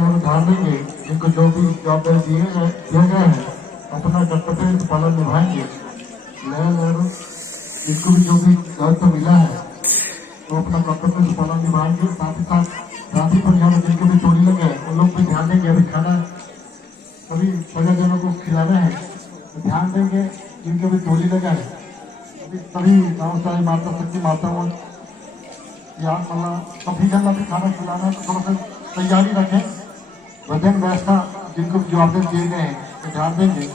और ध्यान देंगे जिनको जो भी जवाबदारी दिए गए हैं अपना कर्तव्य पालन निभाएंगे। और जिनको भी जो भी दायित्व मिला है तो अपना कर्तव्य पालन निभाएंगे। साथ ही साथ राशि परिवार जिनको भी चोरी लगे उन लोग भी ध्यान देंगे। अभी खाना सभी परिवारजनों को खिलाना है तो ध्यान देंगे। जिनको भी चोरी लगा है अभी सभी गाँव सारी माता शक्ति माताओं या सभी जन भी खाना खिलाना है तो थोड़ा सा तैयारी रखें। वजन व्यवस्था जिनको जवाबदेही दिए गए हैं तो ध्यान देंगे।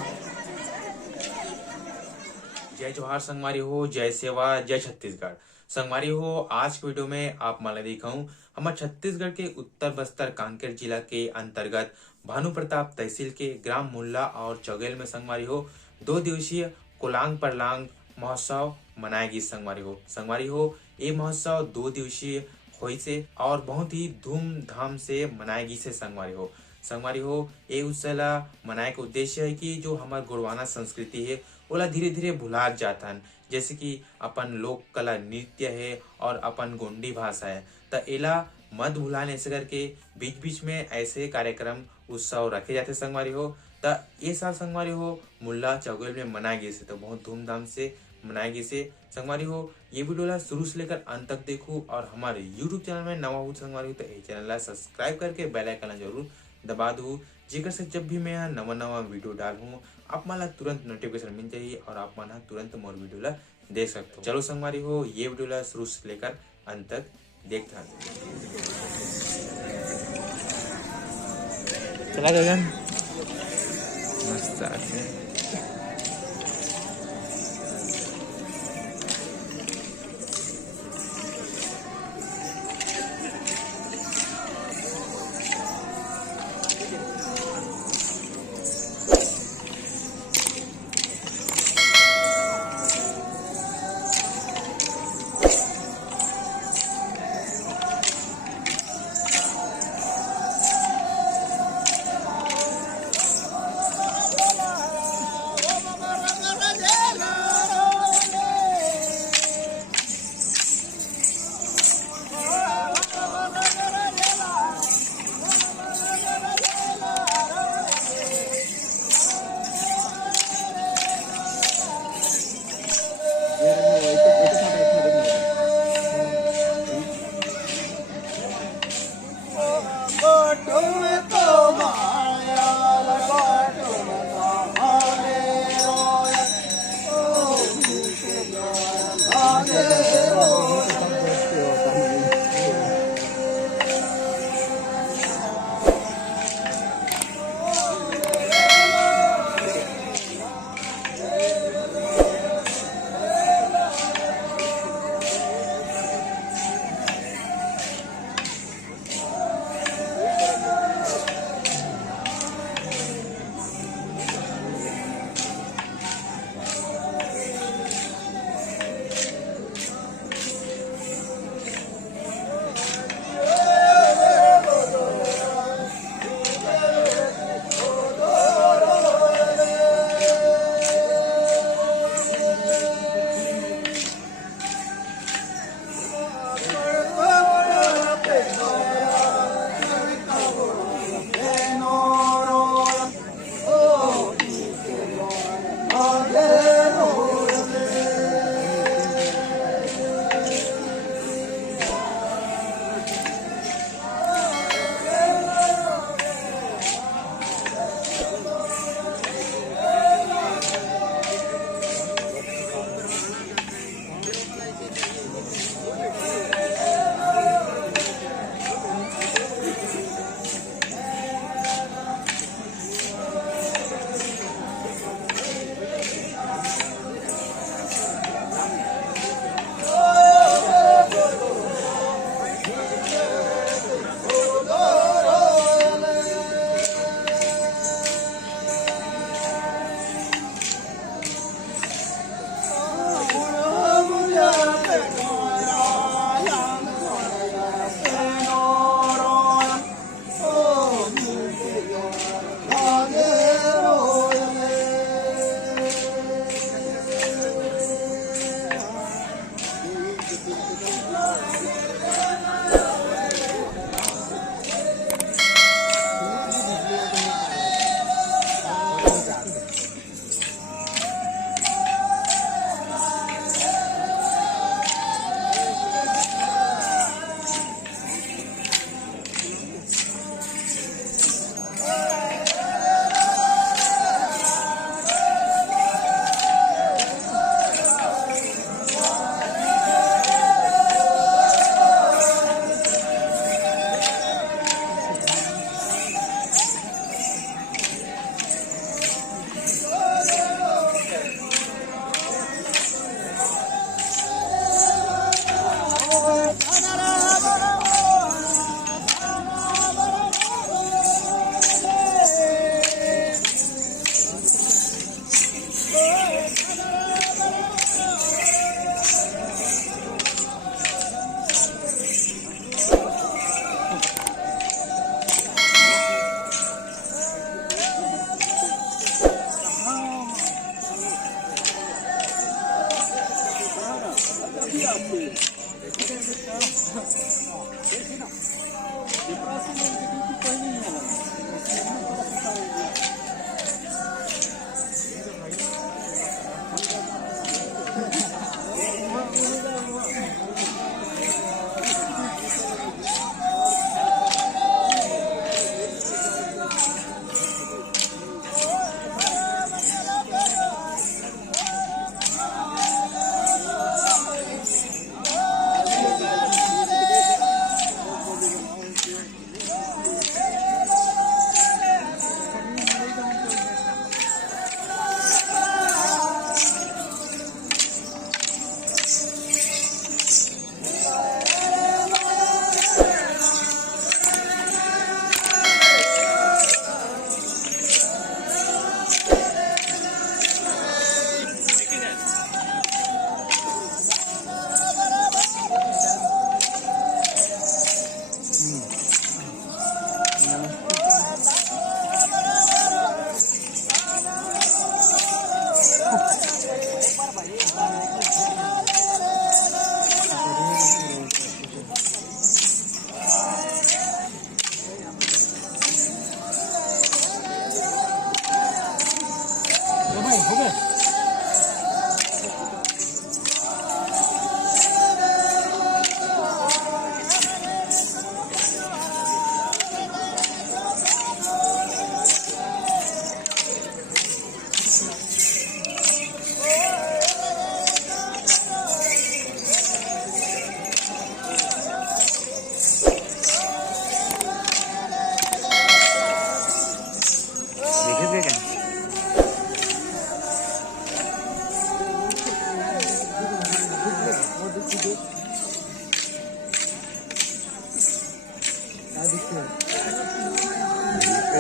जय जोहार संगवारी हो, जय सेवा, जय छत्तीसगढ़। संगवारी हो, आज की वीडियो में आप माला दिखाऊं हमारे छत्तीसगढ़ के उत्तर बस्तर कांकेर जिला के अंतर्गत भानु प्रताप तहसील के ग्राम मुल्ला और चौगेल में संगवारी हो 2 दिवसीय कोलांग परलांग महोत्सव मनाएगी। संगवारी हो ये महोत्सव 2 दिवसीय होई से और बहुत ही धूमधाम से मनाएगी से संगवारी हो ये उत्सव मनाए का उद्देश्य है कि जो हमार गुरवाना संस्कृति है ओला धीरे धीरे भुला जाता है। जैसे कि अपन लोक कला नृत्य है और अपन गोंडी भाषा है तो एला मत भुलाने से करके बीच बीच में ऐसे कार्यक्रम उत्सव रखे जाते संगवारी हो। तो ये साल संगवारी हो मुल्ला चौगेल में मनाएगी से तो बहुत धूमधाम से मनाएगी से संगवारी हो। ये वीडियो शुरू से लेकर अंत तक देखो और हमारे YouTube चैनल में नवा हो संगवारी हो तो ये चैनल सब्सक्राइब करके बेल आइकन जरूर दबा दो जिकर से जब भी मैं नवा वीडियो डालूं आप मला तुरंत नोटिफिकेशन मिल जाइए और आप मन तुरंत मोर वीडियो ला देख सकते हो। चलो संगवारी हो ये वीडियो ला शुरू से लेकर अंत तक देखते हैं। चला गगन मस्त है।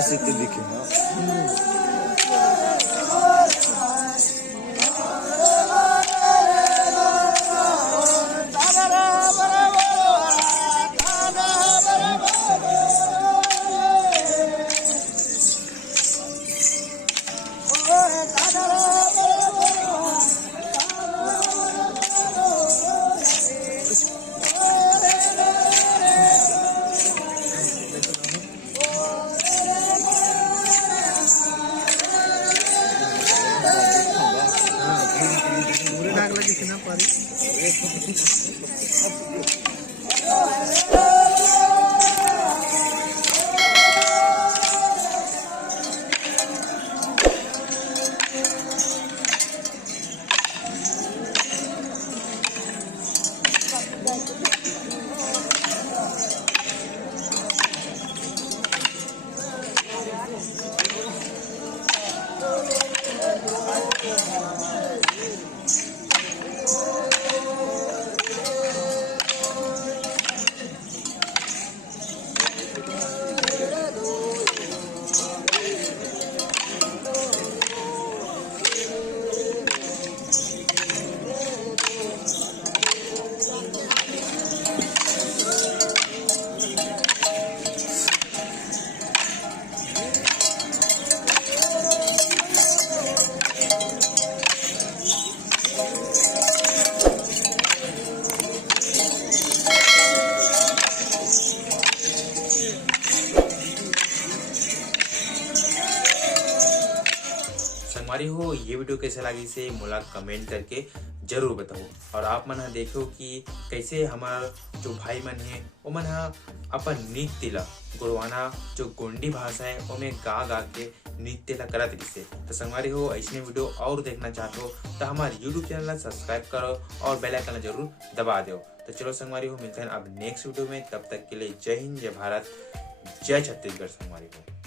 सीखते दिखे। संगवारी हो, ये वीडियो कैसे लगी से मोला कमेंट करके जरूर बताओ। और आप मन देखो कि कैसे हमार जो भाई मन है वो मन अपन नृत्य ला गुरवाना जो गोंडी भाषा है ओमे गा गा के नृत्य ला करत रहिसे। तो संगवारी हो, ऐसे वीडियो और देखना चाहते हो तो हमारे यूट्यूब चैनल ला सब्सक्राइब करो और बेल आइकन जरूर दबा दो। तो चलो संगवारी हो, मिलते हैं अब नेक्स्ट वीडियो में। तब तक के लिए जय हिंद, जय भारत, जय छत्तीसगढ़ संगवारी हो।